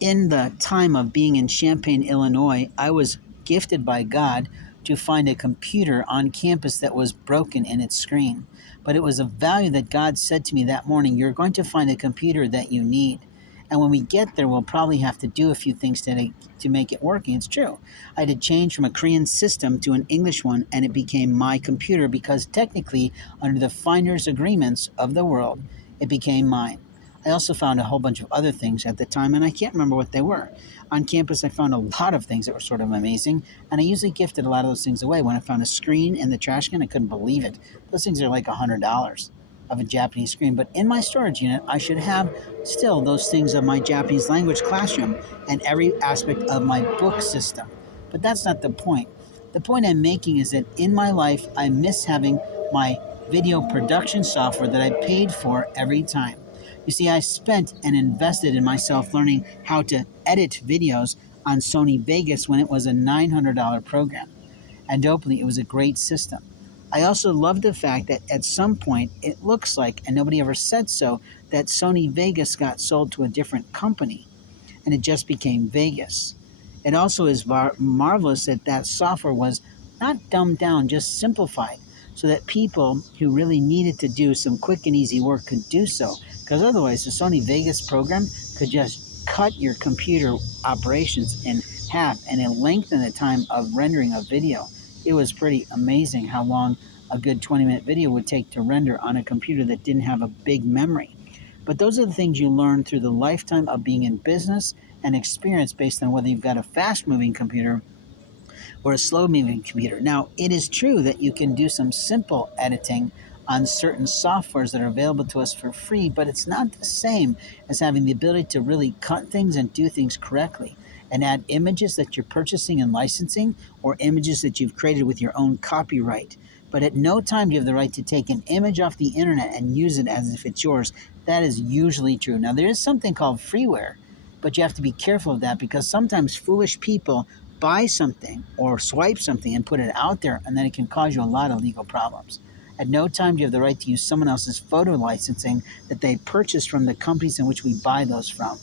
In the time of being in Champaign, Illinois, I was gifted by God to find a computer on campus that was broken in its screen. But it was a value that God said to me that morning, you're going to find a computer that you need. And when we get there, we'll probably have to do a few things to make it working. It's true. I had to change from a Korean system to an English one, and it became my computer because technically, under the finder's agreements of the world, it became mine. I also found a whole bunch of other things at the time, and I can't remember what they were. On campus, I found a lot of things that were sort of amazing, and I usually gifted a lot of those things away. When I found a screen in the trash can, I couldn't believe it. Those things are like $100 of a Japanese screen, but in my storage unit, I should have still those things of my Japanese language classroom and every aspect of my book system. But that's not the point. The point I'm making is that in my life, I miss having my video production software that I paid for every time. You see, I spent and invested in myself learning how to edit videos on Sony Vegas when it was a $900 program. And openly, it was a great system. I also love the fact that at some point, it looks like, and nobody ever said so, that Sony Vegas got sold to a different company and it just became Vegas. It also is marvelous that that software was not dumbed down, just simplified, so that people who really needed to do some quick and easy work could do so. Because otherwise, the Sony Vegas program could just cut your computer operations in half and it lengthened the time of rendering a video. It was pretty amazing how long a good 20-minute video would take to render on a computer that didn't have a big memory. But those are the things you learn through the lifetime of being in business and experience based on whether you've got a fast moving computer or a slow moving computer. Now, it is true that you can do some simple editing on certain softwares that are available to us for free, but it's not the same as having the ability to really cut things and do things correctly and add images that you're purchasing and licensing or images that you've created with your own copyright. But at no time do you have the right to take an image off the internet and use it as if it's yours. That is usually true. Now, there is something called freeware, but you have to be careful of that because sometimes foolish people buy something or swipe something and put it out there, and then it can cause you a lot of legal problems. At no time do you have the right to use someone else's photo licensing that they purchased from the companies in which we buy those from.